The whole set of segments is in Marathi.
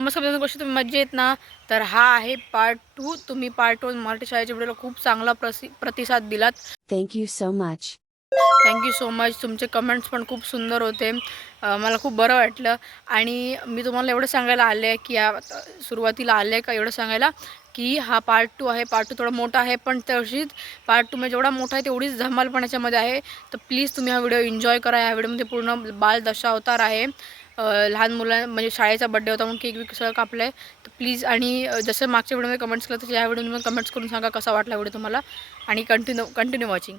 नमस्कार मित्रांनो, कशी तुम्ही मजेत ना? तर हा आहे पार्ट 2. तुम्ही पार्ट 1 मराठी शाळेच्या व्हिडिओला खूप चांगला प्रतिसाद दिलात. Thank you so much. Thank you so much. तुमचे कमेंट्स पण खूप सुंदर होते. मला खूप बरं वाटलं. आणि मी तुम्हाला एवढं सांगायला आले आहे की सुरुवातीला आले आहे का एवढं सांगायला की हा पार्ट 2 आहे. पार्ट 2 थोडा मोठा आहे, पण तशीच पार्ट 2 मध्ये जेवढा मोठा आहे तेवढीच धमाल पण याच्यामध्ये आहे. तर प्लीज तुम्ही हा व्हिडिओ एन्जॉय करा. या व्हिडिओमध्ये पूर्ण बाल दशावतार आहे. लहान मुलं म्हणजे शाळेचा बड्डे होता म्हणून केक विक सगळं कापलं आहे. तर प्लीज आणि जसं मागच्या व्हिडिओमध्ये कमेंट्स केलं तसं या व्हिडिओमध्ये कमेंट्स करून सांगा कसा वाटला व्हिडिओ तुम्हाला. आणि कंटिन्यू वॉचिंग.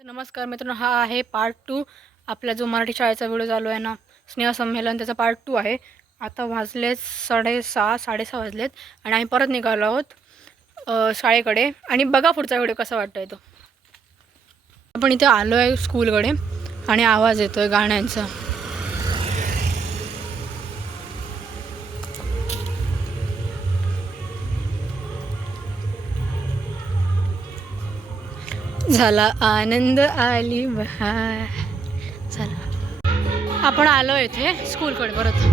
नमस्कार मित्रांनो, हा आहे पार्ट 2. आपला जो मराठी शाळेचा व्हिडिओ चालू आहे ना, स्नेहसंमेलन, त्याचा पार्ट 2 आहे. आता वाजलेत 6:30 वाजलेत आणि आम्ही परत निघालो आहोत शाळेकडे. आणि बघा पुढचा व्हिडिओ कसा वाटतोय तो. आपण इथे आलो आहे स्कूलकडे आणि आवाज येतोय गाण्यांचा. झाला आनंद आली बहार. चला आपण आलो इथे स्कूलकडे परत.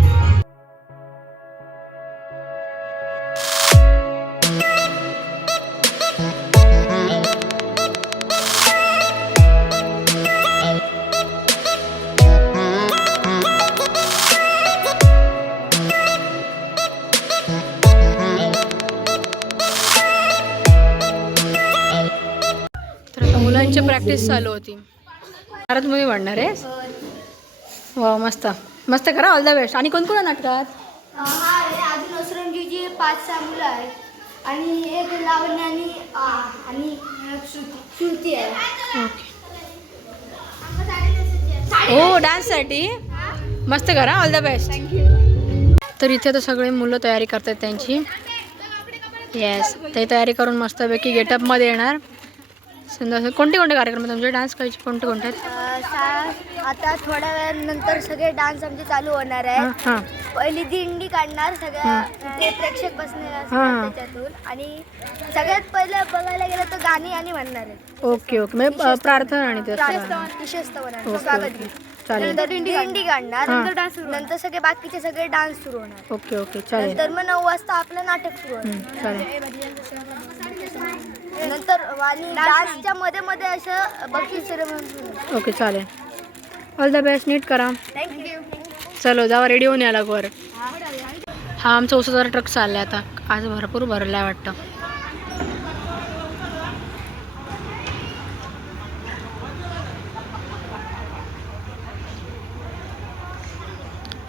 मुलांची प्रॅक्टिस चालू होती. भारतमध्ये वाढणार आहे. वा, मस्त मस्त करा. All the best. आणि कोण कोण नाटकात? अजून असरंगीची 5-6 मुलं आहेत आणि एक लावण्य आणि श्रुती आहे. हो, डान्ससाठी मस्त करा. All the best. तर इथे तर सगळे मुलं तयारी करतात त्यांची. येस, ते तयारी करून मस्तपैकी गेटअपमध्ये येणार. सुंदर. कोणते कार्यक्रम आहे तुमचे? डान्स करायचे कोणते आहेत? आता थोड्या वेळानंतर सगळे डान्स आमचे चालू होणार आहे. पहिली दिंडी काढणार सगळ्या ते प्रेक्षक बसणार असतात त्याच्यातून. आणि सगळ्यात पहिलं बघायला गेलं तर गाणी आणि म्हणणार आहेत. Okay okay. म्हणजे प्रार्थना आणि ते विशेषतः चालेल. दिंडी काढणार, नंतर सगळे बाकीचे सगळे डान्स सुरू होणार. ओके ओके चालेल. नंतर मग 9 वाजता आपलं नाटक सुरू होणार. चालेल. नंतर आणि डान्सच्या मध्ये असं बक्षीस सेरेमनी. ओके चालेल. All the best. नीट करा. थँक्यू. चलो जावा, रेडी होऊन याला वर. हा आमचा उसाचा ट्रक चाललाय आता. आज भरपूर भरलाय वाटतं.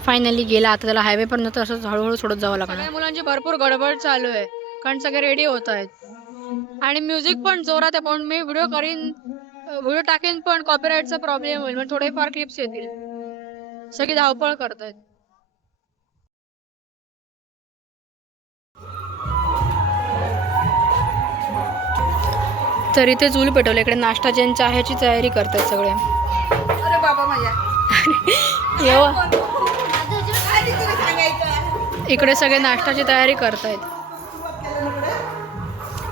फायनली गेला. आता त्याला हायवे पण नव्हतं, असं हळूहळू सोडत जावं लागणार. मुलांची भरपूर गडबड चालू आहे कारण सगळे रेडी होत आहेत. आणि म्युझिक पण जोरात आहे. पण मी व्हिडिओ टाकेन पण कॉपीराईटचा प्रॉब्लेम होईल. म्हणजे थोडेफार क्लिप्स येतील. सगळी धावपळ करतायत. तर इथे चूल पेटवलं. इकडे नाश्ता चहाची तयारी करतायत सगळे. अरे बाबा माझ्या इकडे सगळे नाश्त्याची तयारी करतायत.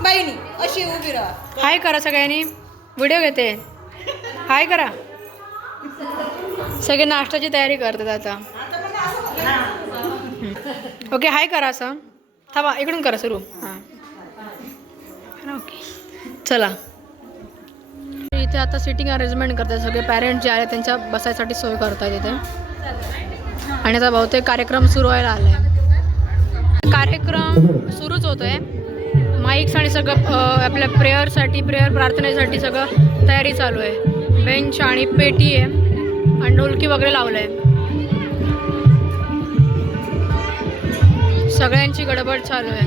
बाईनी अशी उभी राहा. हाय करा सगळ्यांनी. व्हिडिओ घेते. हाय करा. सगळे नाश्त्याची तयारी करतात आता. ओके, हाय करा. असं थांबा, इकडून करा सुरू. हां ओके चला. इथे आता सिटिंग अरेंजमेंट करतात. सगळे पॅरेंट्स जे आले त्यांच्या बसायसाठी सोय करतात इथे. आणि आता बहुतेक कार्यक्रम सुरू व्हायला आला आहे. कार्यक्रम सुरूच होतो आहे. माईक्स आणि सगळं आपल्या प्रेयर प्रार्थनेसाठी सगळं तयारी चालू आहे. बेंच आणि पेटी आहे आणि ढोलकी वगैरे लावलं आहे. सगळ्यांची गडबड चालू आहे.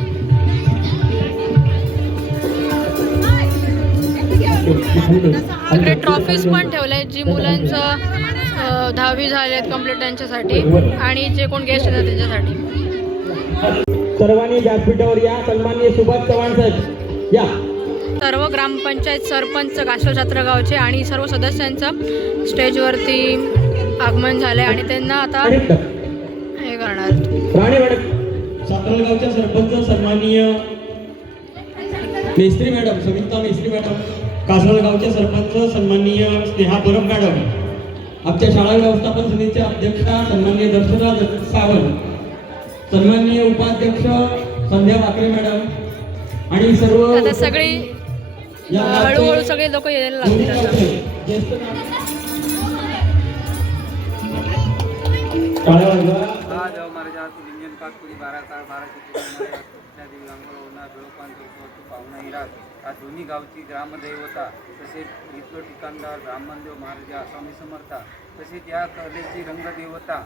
इकडे ट्रॉफीज पण ठेवल्या आहेत जी मुलांचं 10वी झालेत कंप्लीट त्यांच्यासाठी आणि जे कोण गेस्ट येतात त्यांच्यासाठी. सर्वांनी व्यासपीठावर या. सन्माननीय सुभाष चव्हाण साहेब या. सर्व ग्रामपंचायत सरपंच कासोल छत्रगावचे आणि सर्व सदस्यांचं स्टेजवरती आगमन झालंय आणि त्यांना आता हे करणार. छत्रगावच्या सरपंच सन्माननीय मेस्त्री मॅडम, सविता मेस्त्री मॅडम, कासळगावचे सरपंच सन्माननीय स्नेहा परब मॅडम, आमच्या शाळा व्यवस्थापन समितीच्या अध्यक्षा सन्माननीय दर्शना सावंत, सन्माननीय उपाध्यक्ष संध्या वाकरे मॅडम आणि सर्व आता सगळी हळूहळू सगळे लोक यायला लागतील आता. या दोन्ही गावची ग्रामदैवता तसेच इथलं ठिकाणदार ब्राह्मणदेव महाराजा स्वामी समर्था तसेच या कलेची रंगदेवता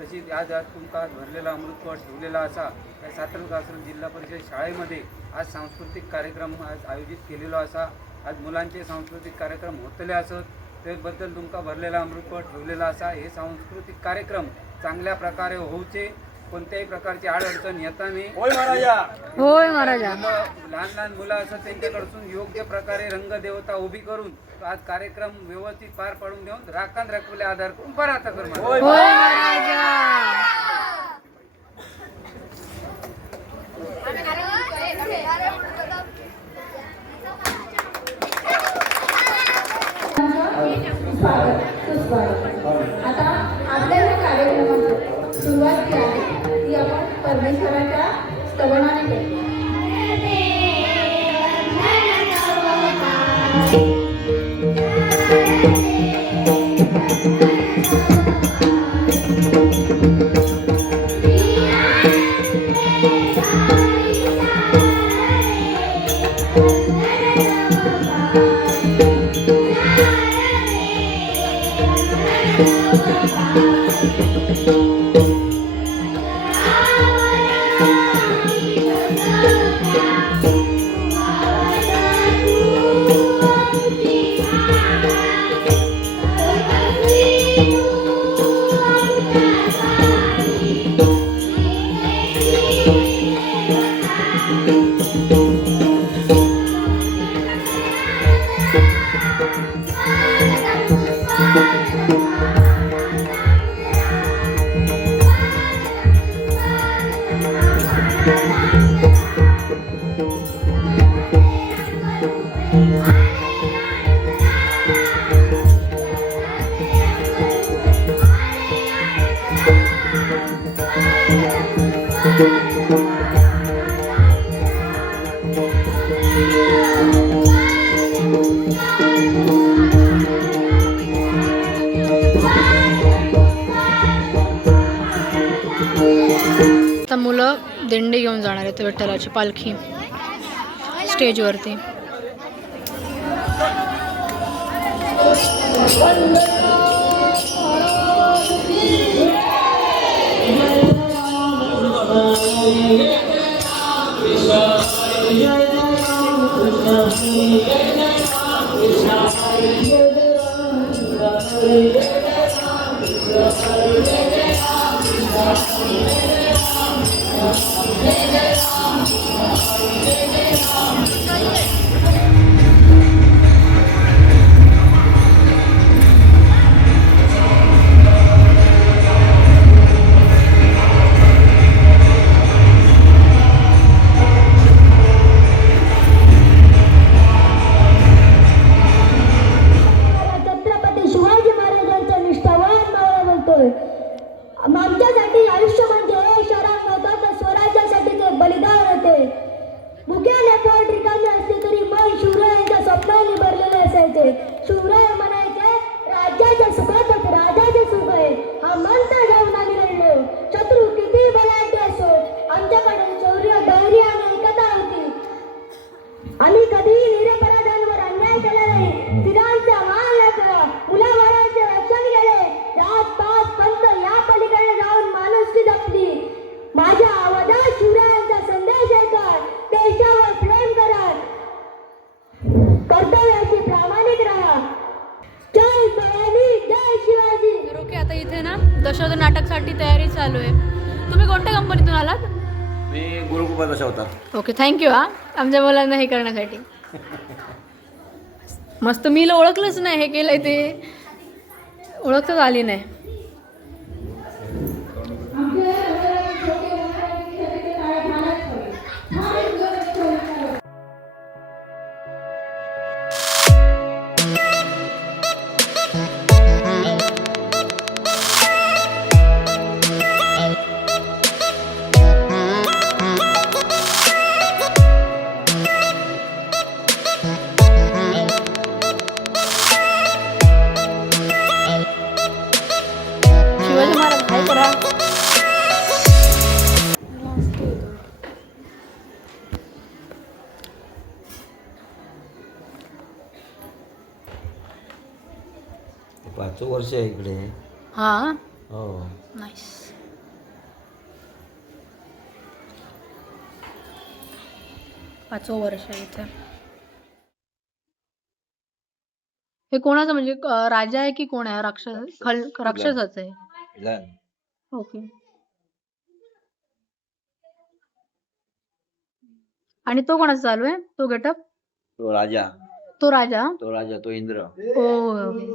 तसेच आज तुमका भरलेला अमृतकळ ठेवलेला असा या छत्रगाव जिल्हा परिषद शाळेमध्ये आज सांस्कृतिक कार्यक्रम आज आयोजित केलेला असा. आज मुलांचे सांस्कृतिक कार्यक्रम होतले असत त्याबद्दल तुमका भरलेला अमृतकळ ठेवलेला असा. हे सांस्कृतिक कार्यक्रम चांगल्या प्रकारे होऊचे, कोणत्याही प्रकारची अडचण येता नाही. होय महाराजा. लहान लहान मुलं असं त्यांच्याकडून योग्य प्रकारे रंगदेवता उभी करून आज कार्यक्रम व्यवस्थित पार पाडून देऊन राखण राखवले आधार करून बरा आता कर होय महाराजा. आता आपल्या या कार्यक्रमाची सुरुवात जी आहे ती आपण परमेश्वराच्या स्तवनाने करू. आता मुलं दिंडी घेऊन जाणार आहेत विठ्ठलाची पालखी स्टेजवरती. आमच्यासाठी आयुष्य म्हणजे शरण नव्हतं तर स्वराज्यासाठी ते बलिदान होते. मुख्याने पोट रिकामी असते तरी मन शिवरायांच्या स्वप्नांनी भरलेले असायचे. शिवराय म्हणायचे राज्याच्या सुखातच राजाचे सुख आहे. हा मंत्र घेऊन आम्ही लढलो. शत्रू किती बलाढ्य असो आमच्याकडे शौर्य, धैर्य आणि एकता होती. आम्ही कधीही निरपराधांवर अन्याय केला नाही. स्त्रियांचा मान राखला, मुलाबाळांचे रक्षण केले. जात पात पंत या पलीकडे जाऊन माणुसकी जपली. माझ्या आवाजात शिवरायांचा संदेश ऐकत देशावर प्रेम करत कर्तव्याशी प्रामाणिक राहा. जय भवानी, जय शिवाजी. ओके, आता इथे ना दशावतार नाटकसाठी तयारी चालू आहे. तुम्ही कोणत्या कंपनीतून आलात? मी गुरुकृपा दशावतार. Okay, thank you. आमच्या मुलांना हे करण्यासाठी. मस्त. मी ओळखलंच नाही हे केलंय ते, ओळखच आली नाही. शिवाजी महाराज काय करा. पाचवं वर्ष आहे इकडे. हा हो. नाईस. पाचवं वर्ष आहे इथे. हे कोणाचं म्हणजे राजा आहे की कोण आहे? राक्षसच आहे. विलन. ओके. आणि तो कोणाचा चालू आहे? तो गेटअप? तो राजा. तो राजा. तो इंद्र. ओ ओके.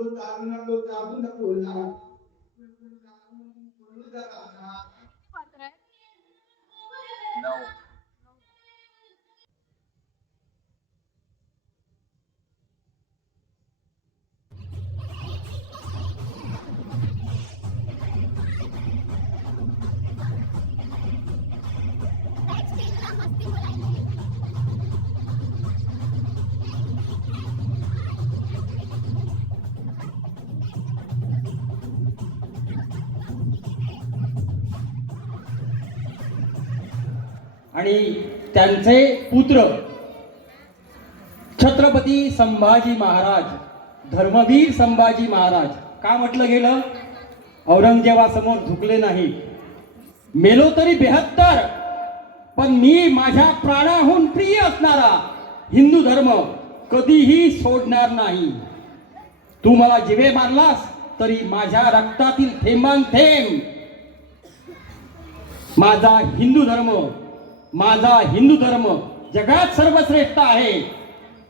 आणि त्यांचे पुत्र छत्रपती संभाजी महाराज, धर्मवीर संभाजी महाराज. का म्हटलं गेलं? औरंगजेबासमोर झुकले नाही. मेलो तरी 72, पण मी माझ्या प्राणाहून प्रिय असणारा हिंदू धर्म कधीही सोडणार नाही. तू मला जिवे मारलास तरी माझ्या रक्तातील थेंबांथेंब माझा हिंदू धर्म जगात सर्वश्रेष्ठ आहे.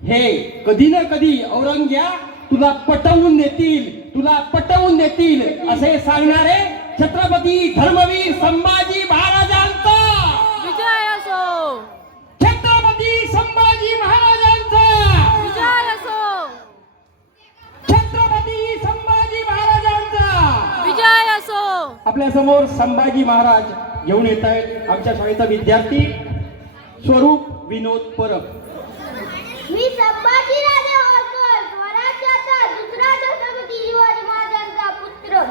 हे कधी ना कधी औरंग्या तुला पटवून देतील असे सांगणारे छत्रपती धर्मवीर संभाजी महाराजांचा विजय असो. छत्रपती संभाजी महाराजांचा विजय असो. छत्रपती संभाजी महाराजांचा विजय असो. आपल्या समोर संभाजी महाराज घेऊन येत आहेत. आमच्या शाळेचा विद्यार्थी स्वरूप विनोद परब. मी संभाजीराजे होळकर, स्वराज्याचा दुसरा छत्रपती शिवाजी महाराजांचा पुत्र.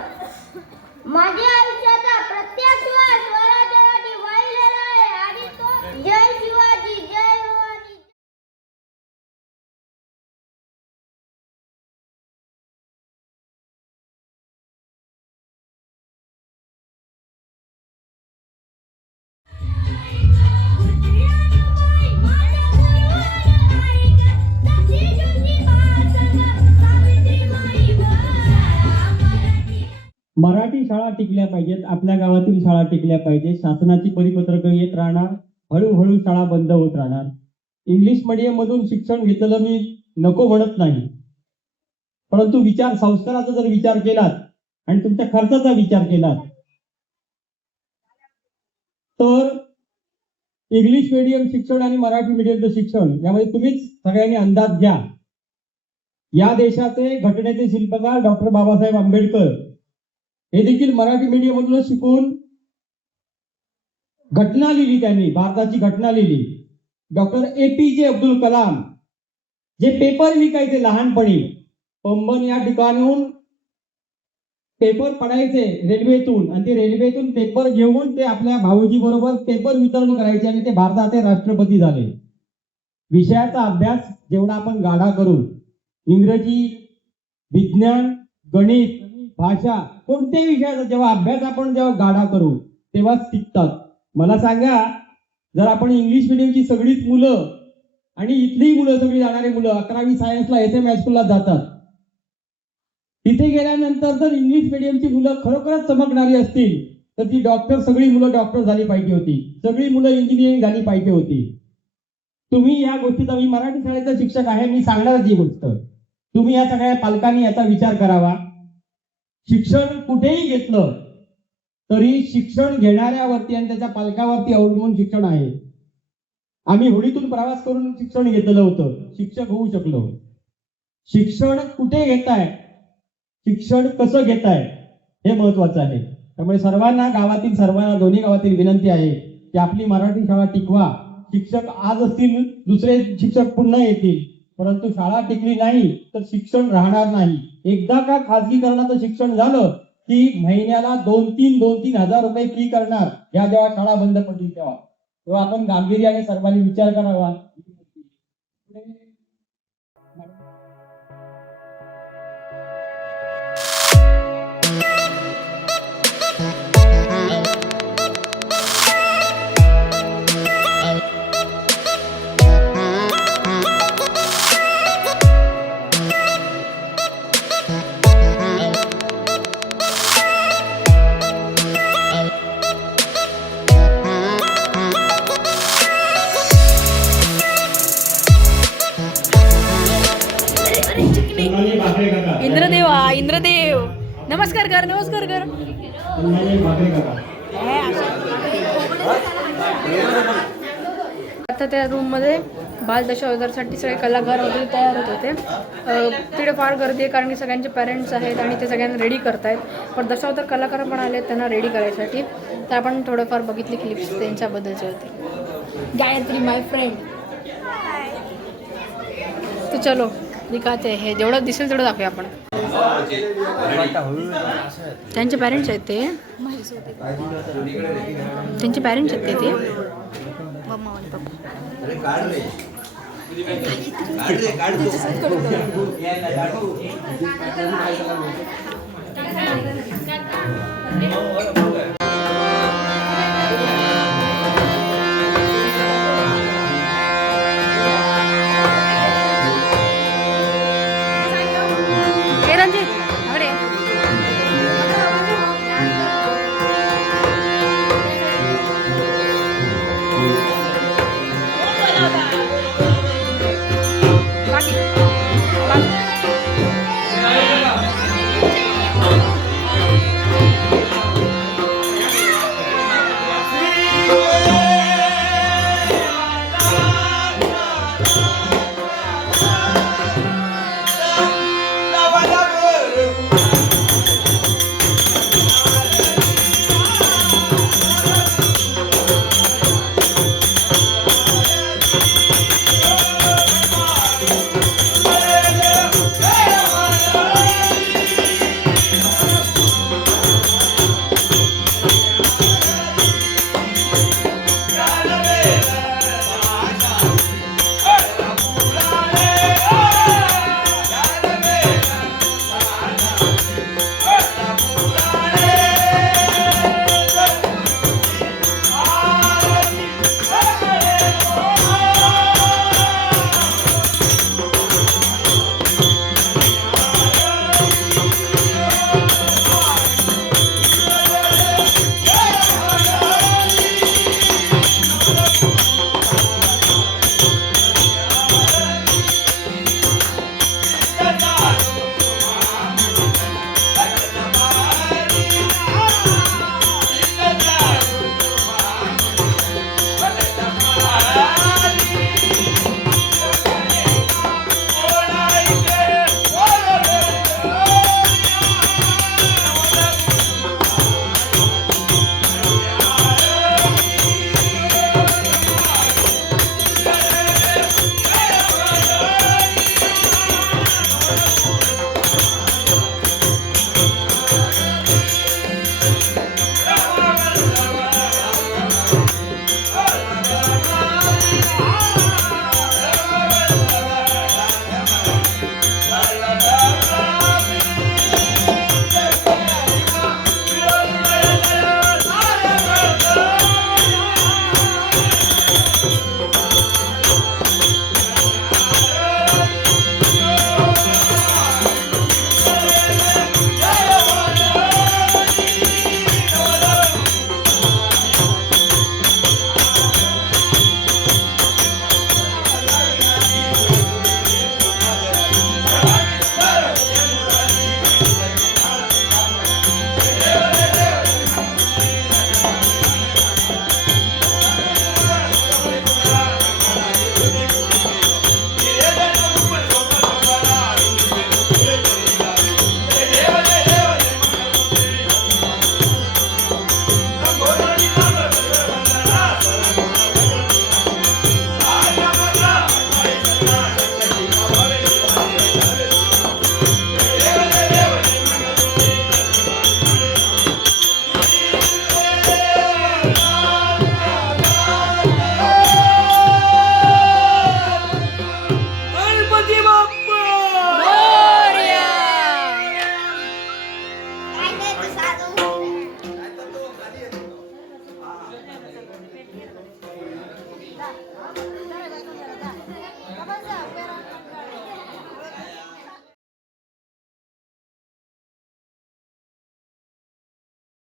माझ्या आयुष्याचा प्रत्येक श्वास स्वराज्यासाठी वाहिलेला आहे आणि तो जय शिवाजी, जय भवानी. मराठी शाळा टिकल्या पाहिजेत, आपल्या गावातील शाळा टिकल्या पाहिजेत. शासनाची परिपत्रकं येत राहणार, हळूहळू शाळा बंद होत राहणार. इंग्लिश मीडियम मधून शिक्षण घेतलं मी नको म्हणत नाही, परंतु संस्काराचा जर विचार केलात आणि तुमच्या खर्चाचा विचार केलात तर इंग्लिश मीडियम शिक्षण आणि मराठी मीडियमचं शिक्षण यामध्ये तुम्हीच सगळ्यांनी अंदाज घ्या. या देशाचे घटनेचे शिल्पकार डॉक्टर बाबासाहेब आंबेडकर हे देखील मराठी मीडियम मधून शिकून घटना लिहिली. त्यांनी भारताची घटना लिहिली. डॉक्टर APJ अब्दुल कलाम जे पेपर विकायचे लहानपणी, पंबन या ठिकाणून पेपर पडायचे रेल्वेतून, आणि ते रेल्वेतून पेपर घेऊन ते आपल्या भाऊजी बरोबर पेपर वितरण करायचे आणि ते भारताचे राष्ट्रपती झाले. विषयाचा अभ्यास जेवढा आपण गाढा करू, इंग्रजी, विज्ञान, गणित, भाषा, कोणत्याही विषयाचा जेव्हा अभ्यास आपण गाढा करू तेव्हाच टिकतात. मला सांगा, जर आपण इंग्लिश मिडियमची सगळीच मुलं आणि इथली मुलं सगळी जाणारी मुलं 11वी सायन्सला SM हायस्कूलला जातात, तिथे गेल्यानंतर जर इंग्लिश मिडियमची मुलं खरोखरच चमकणारी असतील तर ती सगळी मुलं डॉक्टर झाली पाहिजे होती, सगळी मुलं इंजिनिअरिंग झाली पाहिजे होती. तुम्ही या गोष्टीचा, मी मराठी शाळेचा शिक्षक आहे, मी सांगणार ही गोष्ट, तुम्ही या सगळ्या पालकांनी याचा विचार करावा. शिक्षण कुठेही घेतलं तरी शिक्षण घेणाऱ्यावरती आणि त्याच्या पालकावरती अवलंबून शिक्षण आहे. आम्ही होडीतून प्रवास करून शिक्षण घेतलं होतं, शिक्षक होऊ शकलो. शिक्षण कुठे घेताय, शिक्षण कसं घेताय हे महत्वाचं आहे. त्यामुळे सर्वांना सर्वांना दोन्ही गावातील विनंती आहे की आपली मराठी शाळा टिकवा. शिक्षक आज असतील, दुसरे शिक्षक पुन्हा येतील, परंतु शाळा टिकली नाही तर शिक्षण राहणार नाही. एकदा का खाजगीकरणाचं शिक्षण झालं की महिन्याला 2-3 हजार रुपये फी करणार या जेव्हा शाळा बंद पडतील तेव्हा आपण गांभीर्याने सर्वांनी विचार करावा. सन्माननीय भाकरे काका, इंद्रदेव नमस्कार कर. सन्माननीय भाकरे काका. आता त्या रूममध्ये बालदशावतारसाठी सगळे कलाकार वगैरे तयार होत होते. तिकडे फार गर्दी आहे कारण की सगळ्यांचे पेरेंट्स आहेत आणि ते सगळ्यांना रेडी करतायत. पण दशावतार कलाकार पण आले त्यांना रेडी करायसाठी. तर आपण थोडंफार बघितली क्लिप्स त्यांच्याबद्दलचे होते. गायत्री माय फ्रेंड, तो चलो दिखाते हे जेवढं दिसेल तेवढं दाखवूया आपण. त्यांचे पॅरेंट्स आहेत ते, त्यांचे पॅरेंट्स आहेत ते मम्मा आणि पप्पा.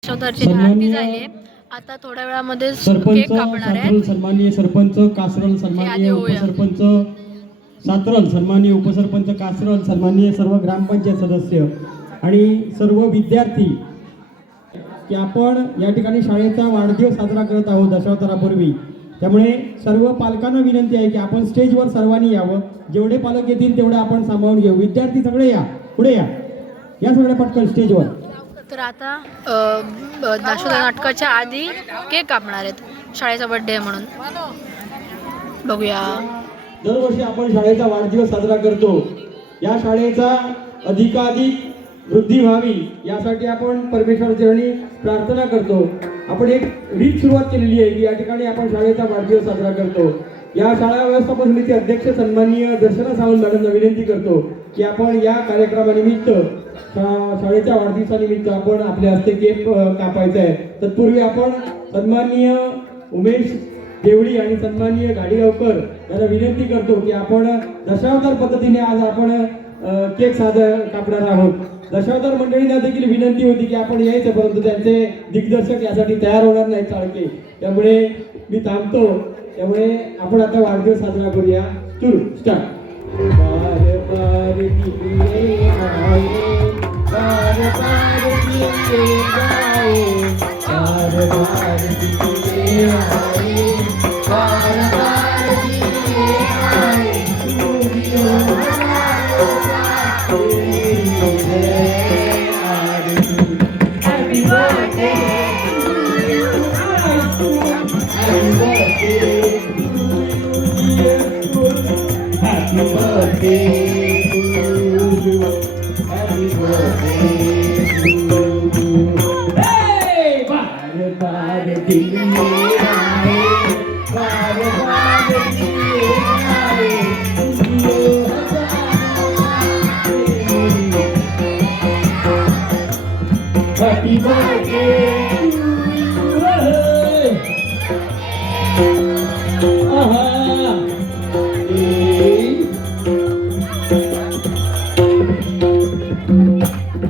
यशोधरची आरती झाली. आता थोड्या वेळामध्ये सरपंच केक कापणार सातरल आहेत. सन्माननीय सरपंच कासरल आधी सन्माननीय होऊया. उपसरपंच सातरल सन्माननीय उपसरपंच कासरल सन्माननीय सर्व ग्रामपंचायत सदस्य आणि सर्व विद्यार्थी की आपण या ठिकाणी शाळेचा वाढदिवस साजरा करत आहोत दशावतारापूर्वी. त्यामुळे सर्व पालकांना विनंती आहे की आपण स्टेजवर सर्वांनी यावं. जेवढे पालक येतील तेवढे आपण सांभाळून घेऊ. विद्यार्थी सगळे या, पुढे या सगळ्या पटकन स्टेजवर. तर आता दाशोदा नाटकाच्या आधी केक कापणार आहेत शाळेचा बर्थडे आहे म्हणून. बघूया. दरवर्षी आपण शाळेचा वाढदिवस साजरा करतो. या शाळेचा अधिकाधिक वृद्धी व्हावी यासाठी आपण परमेश्वराचरणी प्रार्थना करतो. आपण एक रीत सुरुवात केलेली आहे की या ठिकाणी आपण शाळेचा वाढदिवस साजरा करतो. या शाळा व्यवस्थापन समिती अध्यक्ष सन्माननीय दर्शना सावंत मॅडमना विनंती करतो की आपण या कार्यक्रमानिमित्त शाळेच्या वाढदिवसानिमित्त आपण आपल्या हस्ते केक कापायचा आहे. तत्पूर्वी आपण सन्माननीय उमेश देवळी आणि सन्माननीय गाडीगावकर यांना विनंती करतो की आपण दशावतार पद्धतीने आज आपण केक कापणार आहोत. दशावतार मंडळींना देखील विनंती होती की आपण यायचं, परंतु त्यांचे दिग्दर्शक यासाठी तयार होणार नाहीत चाळके. त्यामुळे मी थांबतो. त्यामुळे आपण आता वाढदिवस साजरा करूया. सुरू स्टार्ट. बार बार दिए आए, बार बार दिए आए, बार बार दिए आए, बार बार दिए आए, सूर्यो Happy birthday to you, happy birthday to you, happy birthday to you, happy birthday to you. Hey, बार बार दिए आए, बार बार दिए आए, सूर्यो Happy birthday to you.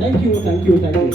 Thank you, thank you, thank you.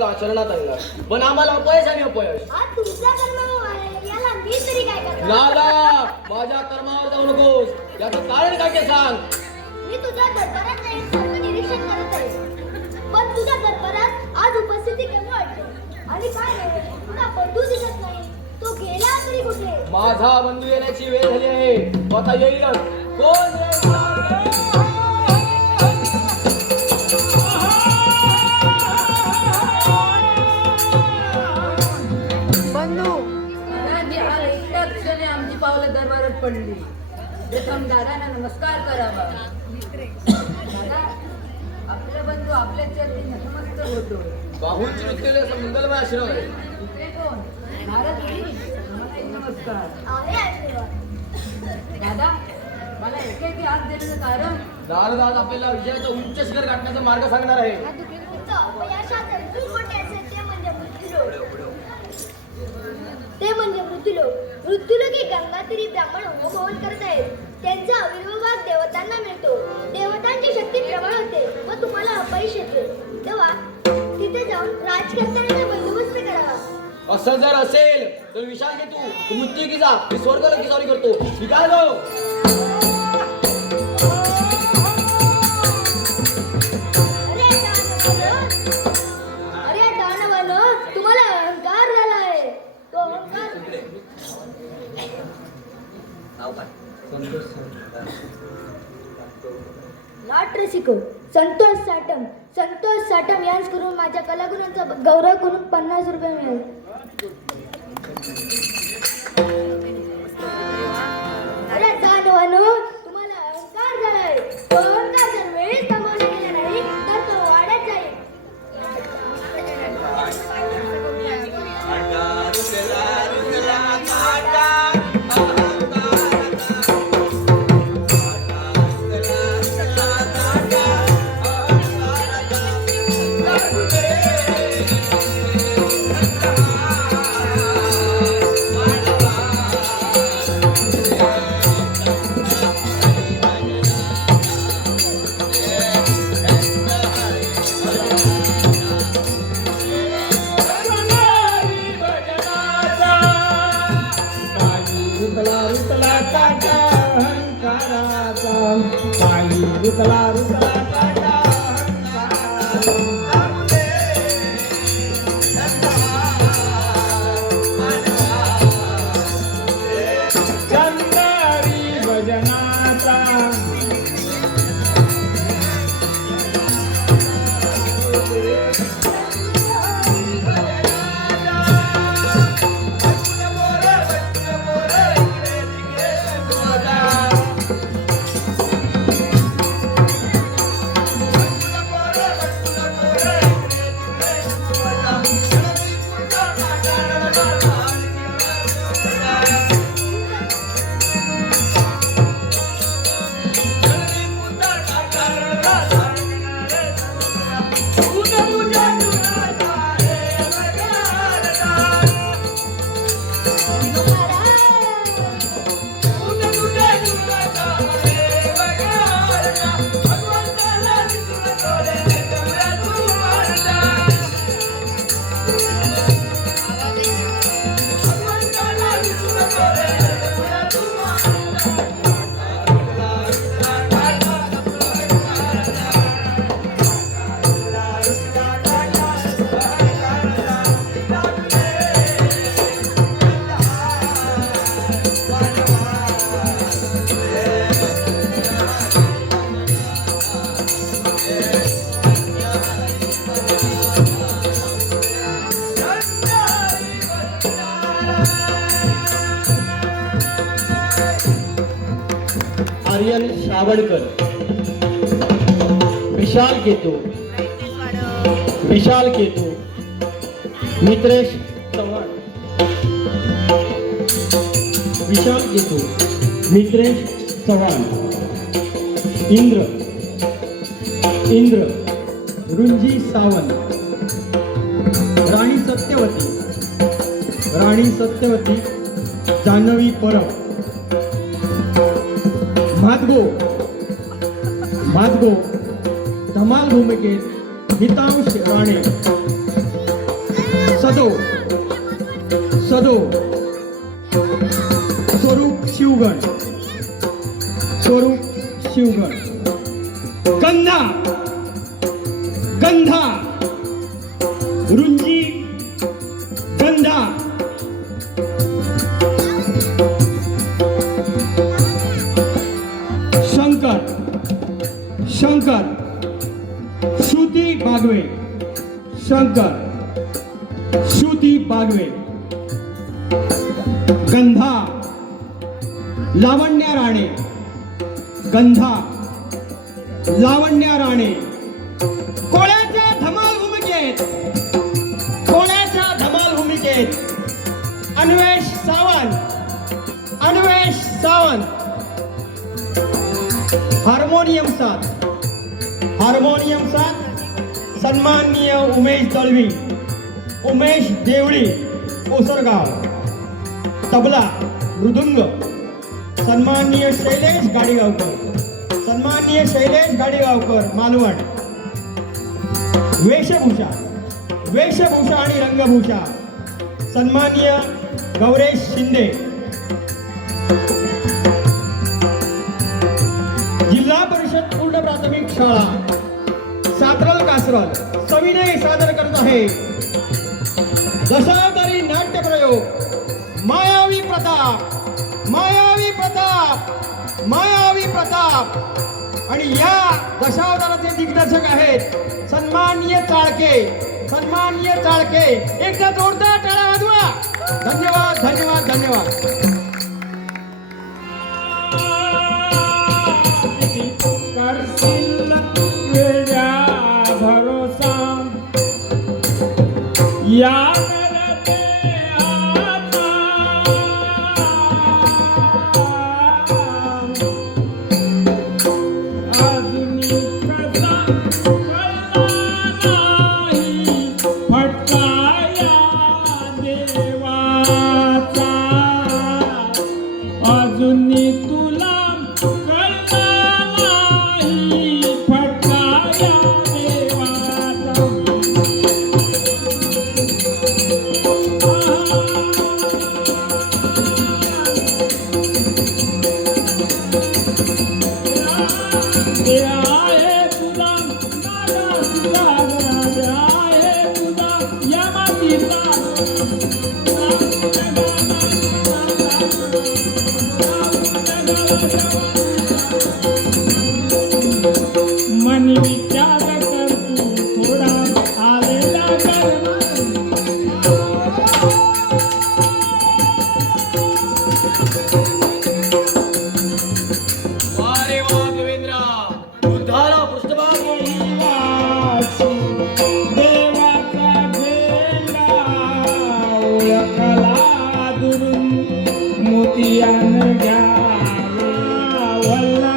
मार्ग आचरणात आणला, पण आम्हाला अपयश आणि अपयश. हा तुमचा कर्म आहे, याला मी तरी काय करणार? नागा, माझ्या कर्मावर जाऊ नकोस. याचं कारण काय ते सांग. मी तुझ्या दरबारात नाही सर्व निरीक्षण करत आहे, पण तुझ्या दरबारात आज उपस्थिती कमी वाटते. आणि काय रे, तुझा बंधू दिसत नाही, तो गेला तरी कुठे? माझा बंधू येण्याची वेळ झाली आहे, तो आता येईलच. कोण येईल? क्षणी आमची पावलं दरबारात पडली. प्रथम दादांना नमस्कार करावा. दादा, आपले बंधू आपल्या चरणी नतमस्तक होतो. बाहूंची नृत्य मंगलमय आश्रम आहे. दुसरे कोण? नारद मुनी. आम्हालाही नमस्कार. आहे आशीर्वाद. दादा, मला एकेकी हात देण्याचं कारण? दादा आपल्याला विजयाचा उच्च शिखर गाठण्याचा मार्ग सांगणार आहे. तुमचं अपयशाचं मूळ कोठे असेल ते म्हणजे मृत्यूलोक. ते म्हणजे मृत्यूलोक. मृत्यूलोकी गंगातीरी ब्राह्मण होमहवन करत आहेत. त्यांचा आविर्भाव देवतांना मिळतो. देवतांची शक्ती प्रबळ होते व तुम्हाला अपयश येते. तेव्हा तिथे जाऊन राजकर्त्यांचा बंदोबस्त करावा. असं जर असेल तर विशाल घे तू मृत्यू की जा. मी स्वर्गलोकी सॉरी करतो. स्वीकार करो. अरे दानवानो, तुम्हाला अहंकार झाला आहे. तो अहंकार नाट रसिको संतोष साटम. संतोष साटम यांस करून माझ्या कलागुणांचा गौरव करून 50 रुपये मिळेल. अरे दानवानो, तुम्हाला अहंकार झालाय. तो अहंकार जर वेळीच थांबवला गेला नाही तर तो वाढत जाईल. आर्यन श्रावणकर, विशाल केतू, विशाल केतू, मित्रेश चव्हाण, विशाल केतू, मित्रेश चव्हाण, इंद्र, रुंजी सावंत, राणी सत्यवती, जान्हवी परब, माधगो धमाल भूमिकेत हितांश राणे, सदो सदो स्वरूप शिवगण स्वरूप शिवगण गंधा गंधा रुंजी गंधा शंकर शंकर श्रुती बागवे शंकर श्रुती बागवे गंधा लावण्या राणे गंधा लावण्या राणे कोळ्याच्या धमाल भूमिकेत कोळ्याच्या धमाल भूमिकेत अन्वेष सावंत अन्वेष सावंत हार्मोनियम साथ सन्माननीय उमेश दळवी उमेश देवळी ओसरगाव तबला मृदुंग सन्माननीय शैलेश गाडीगावकर मालवण वेशभूषा आणि रंगभूषा सन्माननीय गौरेश शिंदे जिल्हा परिषद पूर्ण प्राथमिक शाळा सातरल कासरल सविनय सादर करत आहे दशावतारी नाट्य प्रयोग मायावी प्रताप मायावी प्रताप मायावी प्रताप आणि या दशावताराचे दिग्दर्शक आहेत सन्माननीय चाळके एकदा जोरदार टाळ्या वाजवा. धन्यवाद धन्यवाद धन्यवाद. भरोसा या करते आता अजूनी कसा कळला नाही फटका या देवाचा अजूनी तुला कळला नाही फटका या देवाचा. मन विचार कर तू थोडा आलेला वारे वा देवेंद्र बुद्धाला पृष्ठभागी देवाचा झेंडा ओळखला दुरून मोतियान घ्यावा वल्ला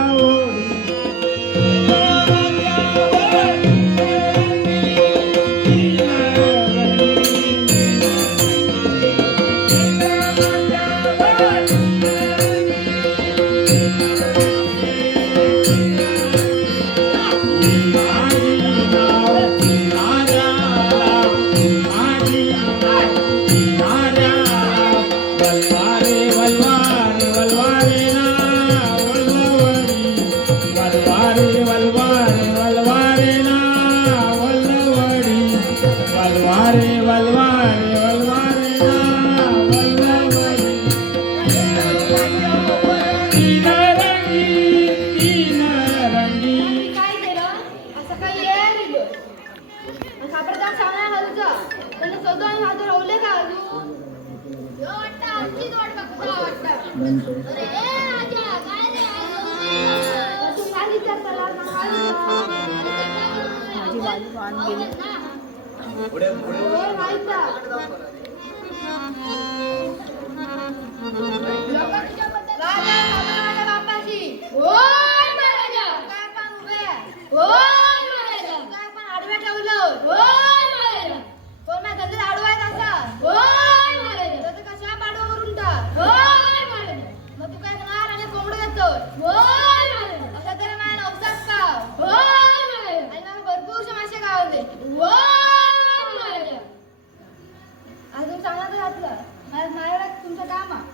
का माझ्याकडे तुमचं काम आहे.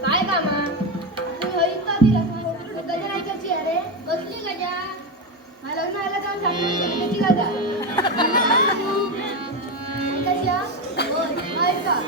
काय काम आहे? तुम्ही होईल का दिला गजा नाही कशी अरे बसली गजा मला लग्न आलं जाऊन सांगितलं त्याची गजा कशी आहे का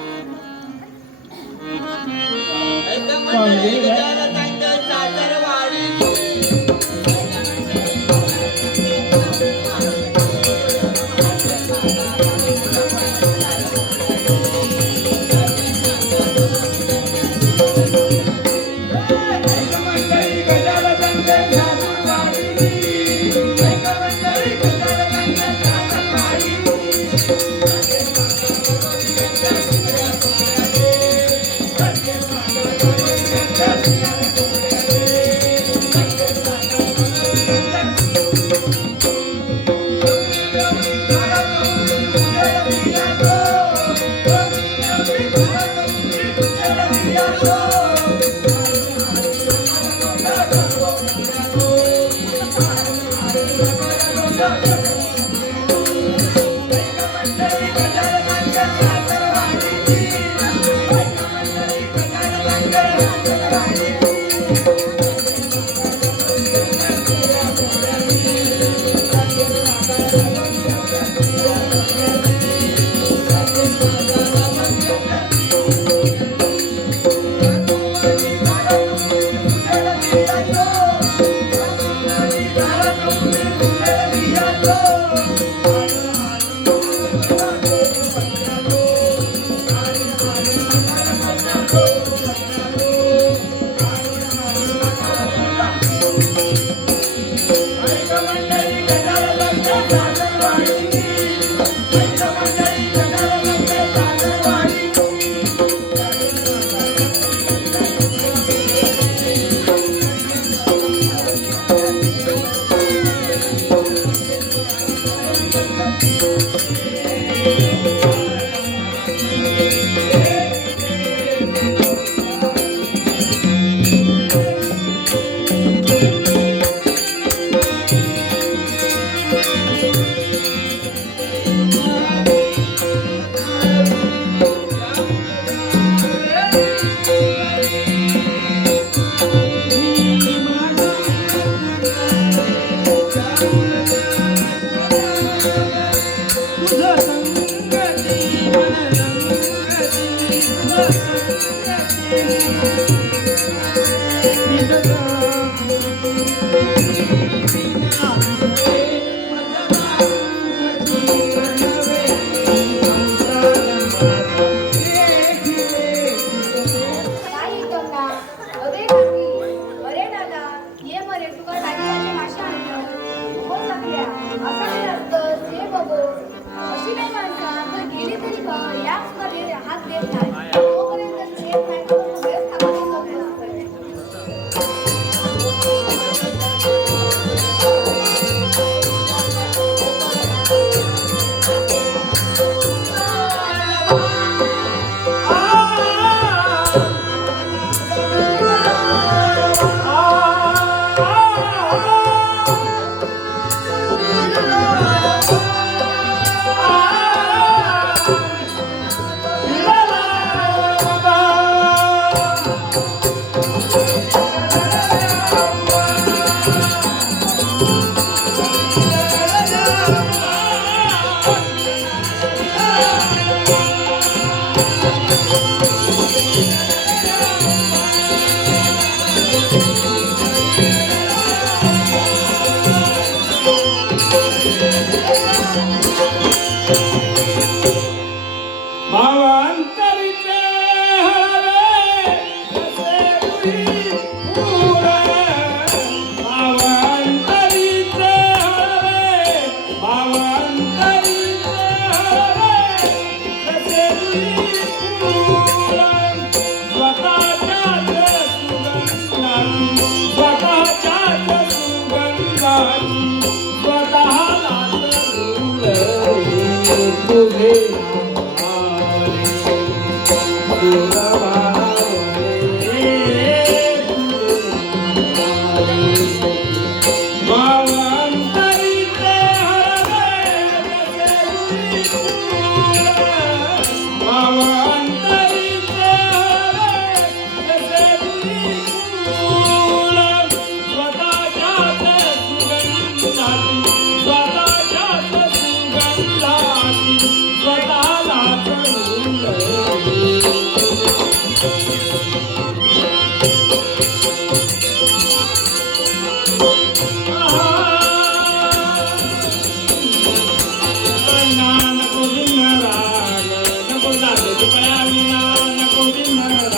विना नको दिन राग नको जातो तुकड्या विना नको दिन राग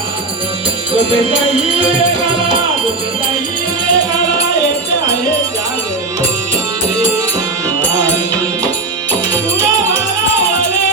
गोपेचा हिरे गाला गोपेचा हिरे गाला येत आहे जागरी तुला भारावले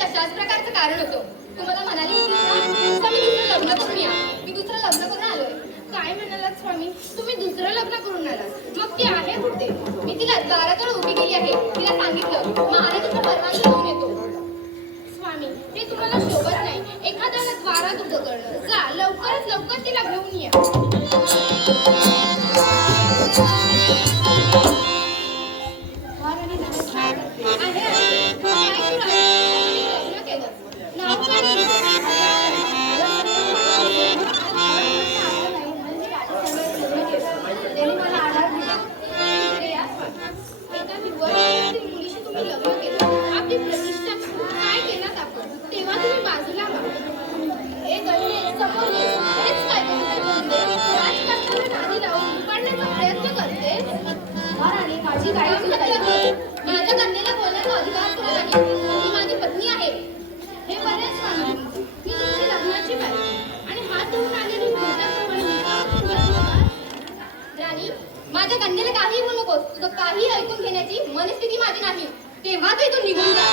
तशाच प्रकारचं कारण होतं. तुम्हाला म्हणाली होती ना मी दुसरं लग्न करून या. मी दुसरं लग्न करून आलोय. काय म्हणालात स्वामी, तुम्ही दुसरं लग्न करून आलात? मग ती आहे कुठे? मी तिला दाराजवळ उभी केली आहे. तिला सांगितलं महाराजांचा परवानगी घेऊन येतो. स्वामी, ते तुम्हाला शोभत नाही. एखाद्याला द्वारात उभं करणं. जा लवकरात लवकर तिला घेऊन या. महाराणी नमस्कार. माझ्या कन्येला बोलण्याचा अधिकार तुला नाही. ती माझी पत्नी आहे. हे बरेच स्वामी, मी तुमची लग्नाची बाई आणि हात धुवून आलेली राणी, माझ्या कन्येला काही बोलू नकोस. तुझं काही ऐकून घेण्याची मनस्थिती माझी नाही. तेव्हा तू इथून निघून जा.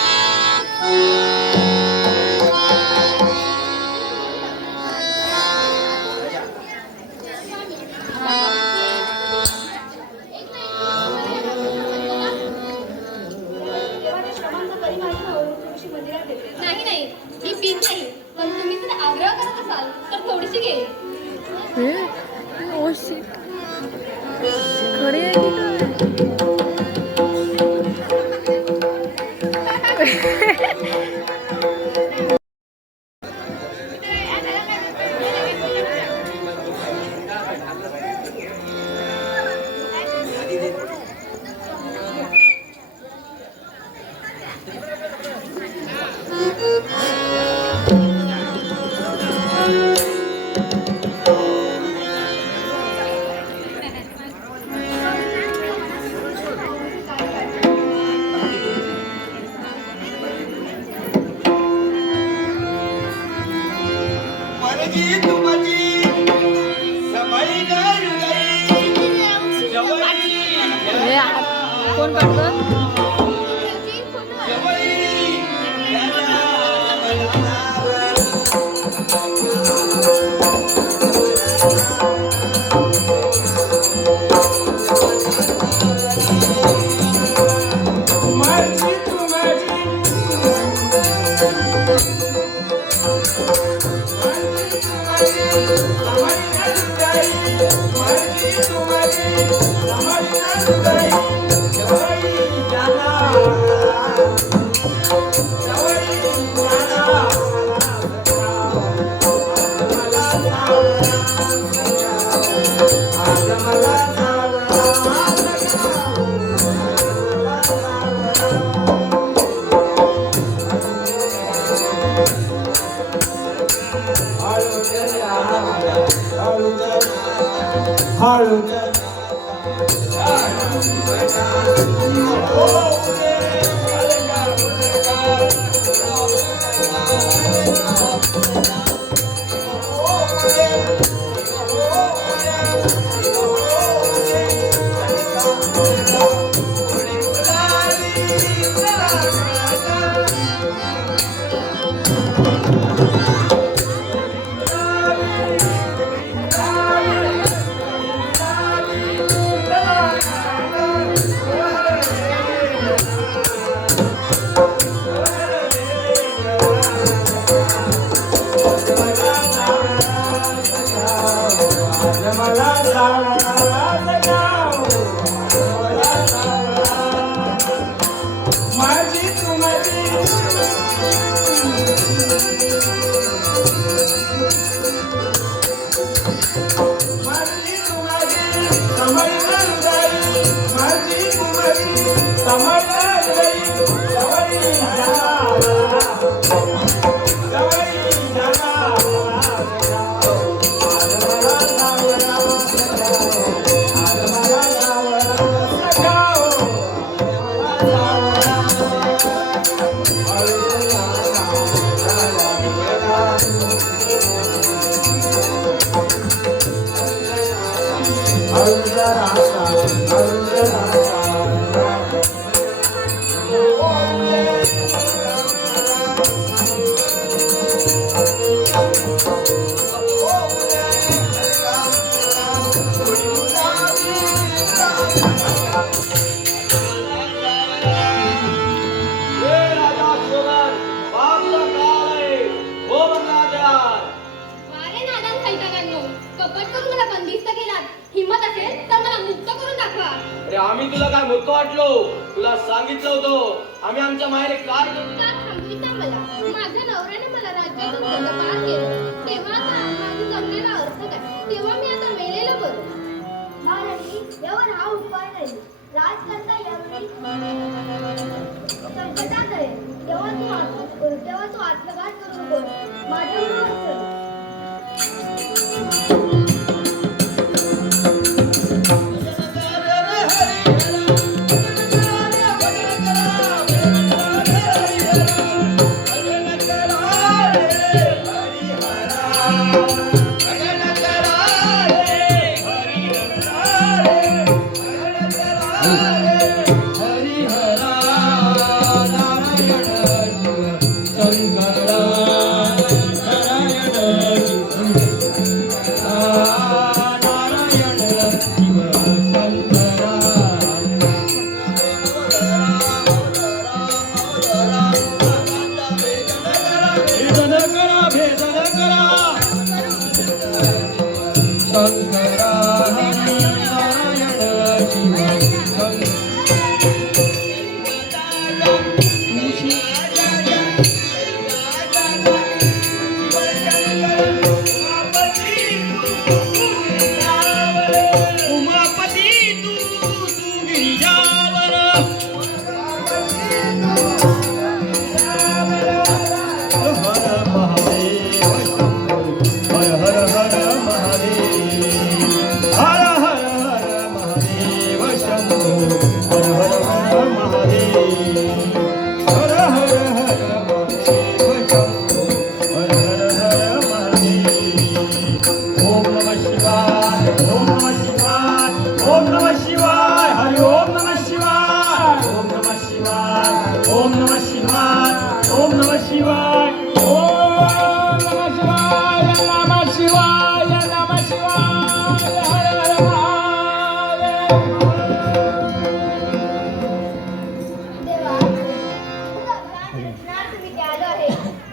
नाही नाही, ही पीक नाही. पण तुम्ही जर आग्रह करत असाल तर थोडीशी घे. खरे आहे की कोण काढतं? तुम्हारी वारे नादान सैतानांनो, कपट करून मला बंदिस्त केलात. हिम्मत असेल तर मला मुक्त करून दाखवा. अरे आम्ही तुला काय मूर्ख वाटलो? तुला सांगितलं होतं आम्ही आमच्या माहेरी काय करू. का थांबविता मला? माझ्या नवऱ्याने मला राज्यातून हद्दपार केलं. तेव्हा आता माझं जगण्याला अर्थ काय? तेव्हा मी आता मेलेलं बरं. महाराणी, यावर हा उपाय नाही. राजकर्ता यावेळी संकटात आहे. तेव्हा तू आत्मघात करू नको. माझ्याबरोबर चल.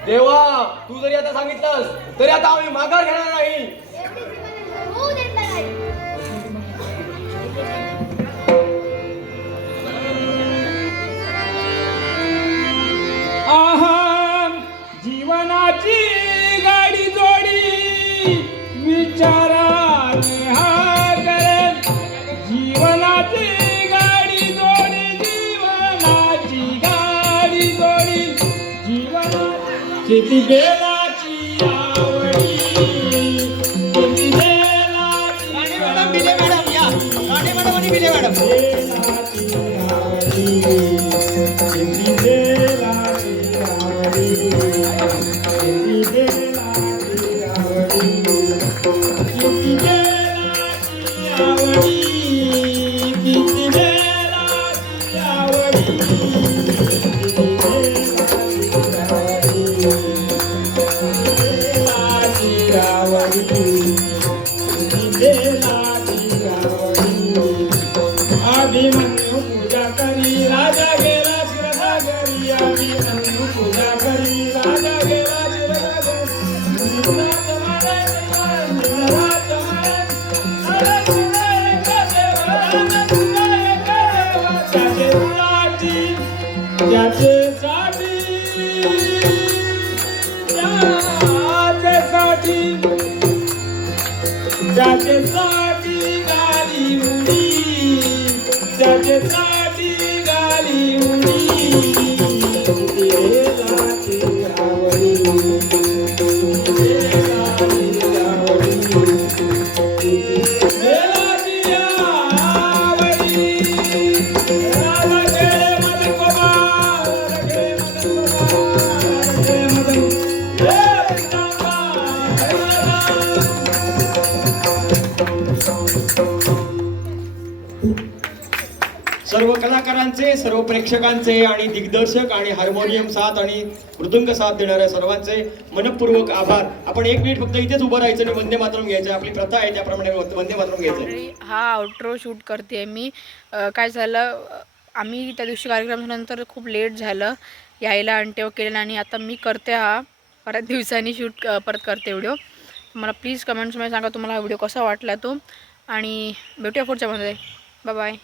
देवा तू जरी आता सांगितलंस तरी आता आम्ही माघार घेणार नाही. एवढी जीवन होऊ देत नाही. आहा जीवनाची गाडी जोडी विचाराने हा करेन. जीवनाची गाडी जोडी जीवनाची गाडी जोडी किती बेलाची आवडी किती बेलाची अभिमन्यू पूजा करी राजा गेला शिरसागरी. अभिमन्यू पूजा करी राजा गेला त्याच्यासाठी गाली मुली त्याच्यासाठी गाली सर्व कलाकारांचे, सर्व प्रेक्षकांचे आणि दिग्दर्शक आणि हार्मोनियम साथ आणि मृदुंग साथ देणाऱ्या सर्वांचे मनपूर्वक आभार. आपण 1 मिनिट फक्त इथेच उभं राहायचं आणि वंदे मातरम घ्यायचं. आपली प्रथा आहे त्याप्रमाणे वंदे मातरम घ्यायचं. हा आउट्रो शूट करते मी. काय झालं, आम्ही त्या दिवशी कार्यक्रमानंतर खूप लेट झालं यायला आणि तेव्हा केलं, आणि आता मी करते हा बऱ्याच दिवसांनी शूट परत करते व्हिडिओ. मला प्लीज कमेंट्समध्ये सांगा तुम्हाला हा व्हिडिओ कसा वाटला तो, आणि भेटूया पुढच्यामध्ये. Bye bye.